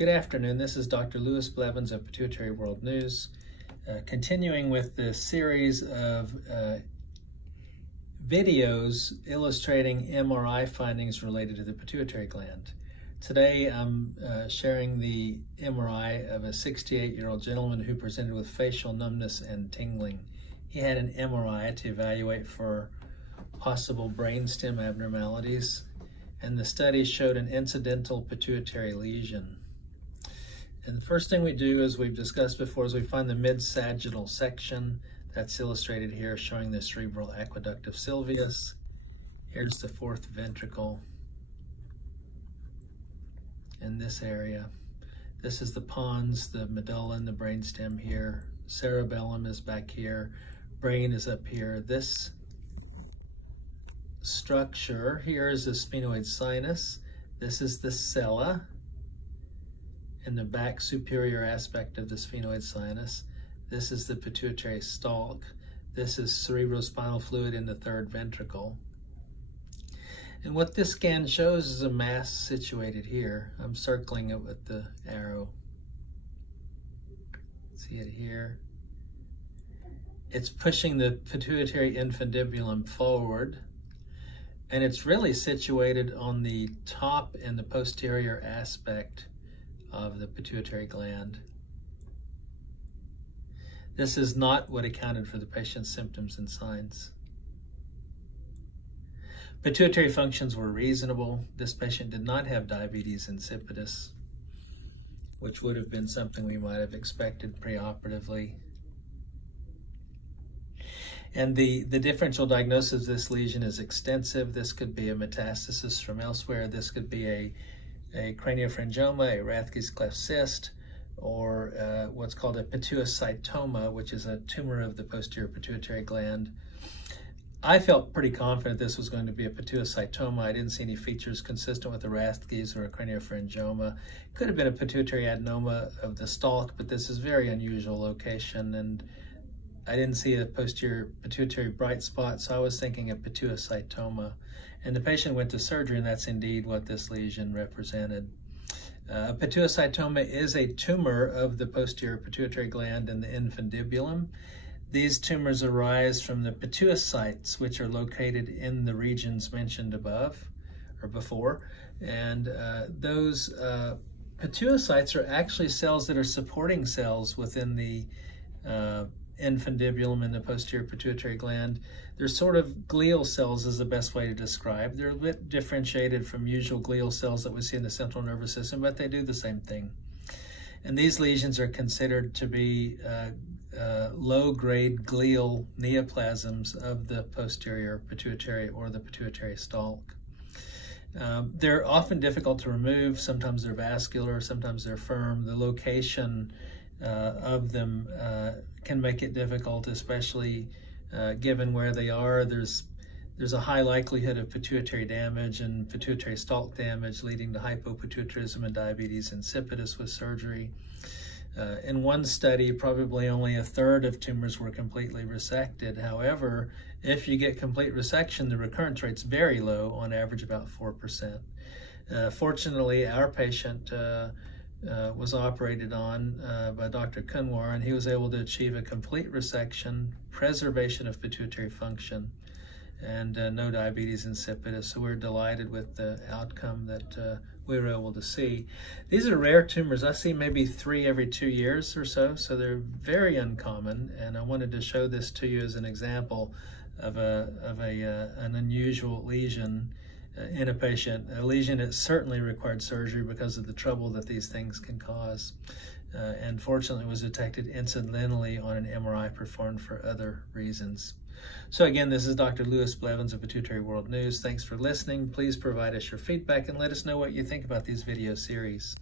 Good afternoon. This is Dr. Lewis Blevins of Pituitary World News, continuing with the series of videos illustrating MRI findings related to the pituitary gland. Today I'm sharing the MRI of a 68-year-old gentleman who presented with facial numbness and tingling. He had an MRI to evaluate for possible brainstem abnormalities, and the study showed an incidental pituitary lesion. And the first thing we do, as we've discussed before, is we find the mid-sagittal section. That's illustrated here, showing the cerebral aqueduct of Sylvius. Here's the fourth ventricle in this area. This is the pons, the medulla, and the brainstem here. Cerebellum is back here. Brain is up here. This structure here is the sphenoid sinus. This is the sella in the back superior aspect of the sphenoid sinus. This is the pituitary stalk. This is cerebrospinal fluid in the third ventricle. And what this scan shows is a mass situated here. I'm circling it with the arrow. See it here? It's pushing the pituitary infundibulum forward, and it's really situated on the top and the posterior aspect of the pituitary gland. This is not what accounted for the patient's symptoms and signs. Pituitary functions were reasonable. This patient did not have diabetes insipidus, which would have been something we might have expected preoperatively. And the differential diagnosis of this lesion is extensive. This could be a metastasis from elsewhere. This could be a craniopharyngoma, a Rathke's cleft cyst, or what's called a pituocytoma, which is a tumor of the posterior pituitary gland. I felt pretty confident this was going to be a pituocytoma. I didn't see any features consistent with a Rathke's or a craniopharyngoma. Could have been a pituitary adenoma of the stalk, but this is a very unusual location, and I didn't see a posterior pituitary bright spot, so I was thinking a pituocytoma. And the patient went to surgery, and that's indeed what this lesion represented. A pituocytoma is a tumor of the posterior pituitary gland in the infundibulum. These tumors arise from the pituocytes, which are located in the regions mentioned above or before. And those pituocytes are actually cells that are supporting cells within the infundibulum in the posterior pituitary gland. They're sort of glial cells is the best way to describe. They're a bit differentiated from usual glial cells that we see in the central nervous system, but they do the same thing. And these lesions are considered to be low-grade glial neoplasms of the posterior pituitary or the pituitary stalk. They're often difficult to remove. Sometimes they're vascular, sometimes they're firm. The location of them can make it difficult, especially given where they are. There's a high likelihood of pituitary damage and pituitary stalk damage, leading to hypopituitarism and diabetes insipidus with surgery. In one study, probably only a third of tumors were completely resected. However, if you get complete resection, the recurrence rate's very low, on average about 4%. Fortunately, our patient was operated on by Dr. Kunwar, and he was able to achieve a complete resection, preservation of pituitary function, and no diabetes insipidus. So we're delighted with the outcome that we were able to see. These are rare tumors. I see maybe 3 every 2 years or so, so they're very uncommon, and I wanted to show this to you as an example of an unusual lesion in a patient, a lesion that certainly required surgery because of the trouble that these things can cause. And fortunately was detected incidentally on an MRI performed for other reasons. So again, this is Dr. Lewis Blevins of Pituitary World News. Thanks for listening. Please provide us your feedback and let us know what you think about these video series.